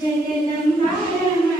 Jai Jai Jai Jai Jai